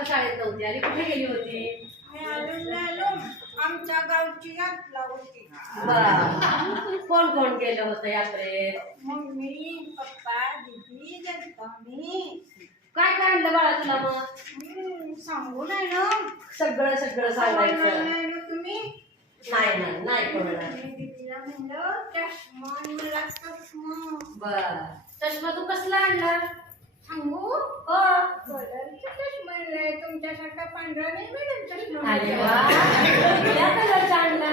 तू शाळेत नव्हती. आणि कुठे गेली होती? आमच्या गावची यात्रा होती. बर. कोण कोण गेलं होतं यात्रेत? मम्मी पप्पा दीदी गेलतो मी. काय काय आणलं बाळा तुला मग? हम्म, सांगू नाही ना. सगळं सगळं सांगायचं. नाही ना तुम्ही? नाही नाही नाही कोणाला. मी दीदीला म्हणलं चष्मा आणि मला चष्मा. बर. चष्मा तू कसला आणला सांगू हो कलरचा चष्मा आणलाय तुमच्यासारखा पांढरा नाही मॅडम चष्मा अरे कुठल्या कलरचा आणला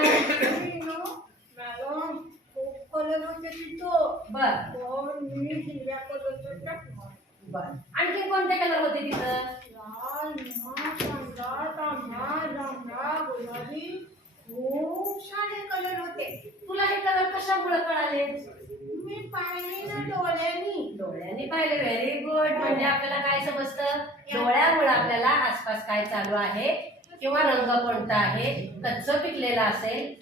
मॅडम खूप कलर होते तिथं बर. पण मी हिरव्या कलरचा चष्मा बर. आणखी कोणते कलर होते तिथं? लाल निळा पांढरा तांबडा जांभळा गुलाबी. खूप सारे कलर होते. तुला हे कलर कशामुळे कळाले? मी पाहिले ना डोळ्यांनी. डोळ्यांनी पाहिले. व्हेरी गुड म्हणजे आपल्याला काय समजतं? डोळ्यामुळे आपल्याला आसपास काय चालू आहे? किंवा रंग कोणता आहे कच्च पिकलेला असेल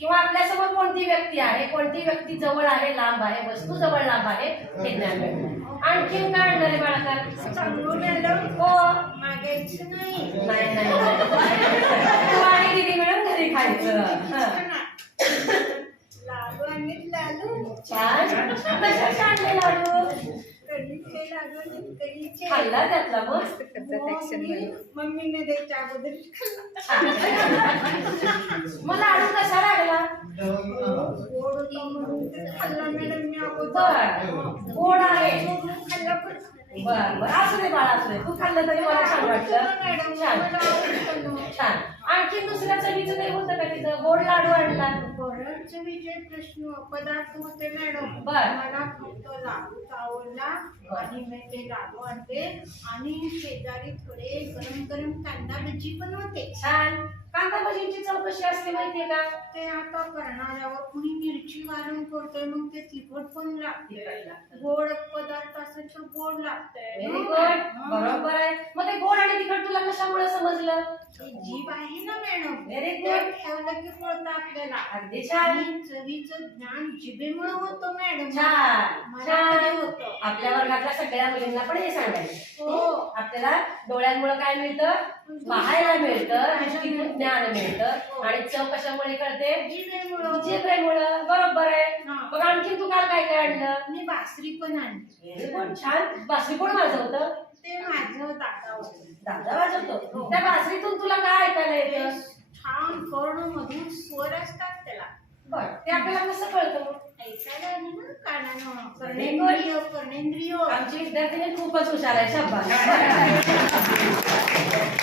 किंवा आपल्यासमोर कोणती व्यक्ती आहे कोणती व्यक्ती जवळ आहे लांब आहे वस्तू जवळ लांब आहे हे ज्ञान मिळतं. आणखीन काय आणणार आहे बाळका सांगू मॅडम हो मागायचं नाही. आणि मिळून घरी खायचं. छान कशाचे आणले लाडू कढीचे लाडू आणि कढीचे खाल्ला त्यातला मग? मम्मी- मम्मीने द्यायच्या अगोदर खाल्ला. मग लाडू कसा लागला? खाल्ला मॅडम मी अगोदर. बर. गोड आहे. खाल्ला बर बर. असू दे बाळा असू दे. तू खाल्लं तरी मला छान वाटलं. मॅडम छान. मला. छान. आणखी दुसऱ्या चवीचं काही होतं का तिथं? गोड लाडू आणला. प्रश्न पदार्थ होते मॅडम. बर. मला फक्त लाडू आवडला आणि मी ते लाडू आणले आणि शेजारी थोडे गरम गरम कांदा भजी पण होते. छान. कांदा भजींची चव कशी असते माहितीये का? ते आता करणाऱ्यावर कुणी मिरची घालून करतोय मग ते तिखट पण लागते. गोड पदार्थ असेल तर गोड लागतंय. व्हेरी गुड बरोबर आहे. मग ते गोड आणि तिखट तुला कशामुळे समजलं? ती जीभ आहे ना मॅडम. ते good. ठेवलं की कळतं आपल्याला. अगदी छान. आणि चवीचं ज्ञान जिभेमुळे होतं मॅडम. छान. मला छान. होतं. आपल्या वर्गातल्या सगळ्या मुलींना पण हे सांगायचं. हो. आपल्याला डोळ्यांमुळे काय मिळतं? पाहायला मिळतं. दृष्टीतून ज्ञान मिळतं. आणि चव कशामुळे कळते? जिभेमुळं. जिभेमुळं. बरोबर आहे. हा. मग आणखी तू काल काय काय आणलं? मी बासरी पण आणली. Very good. छान बासरी कोण वाजवतं? ते माझं दादा होतं दादा वाजवतो? त्या बासरीतून तुला काय ऐकायला येतं? छान कर्ण मधून स्वर असतात त्याला. बर. ते आपल्याला कसं कळतं? ऐकायला आलं ना कानानं. Very good. कर्णेंद्रिय कर्णेंद्रिय. आमची विद्यार्थिनी खूपच हुशार आहे. शब्बास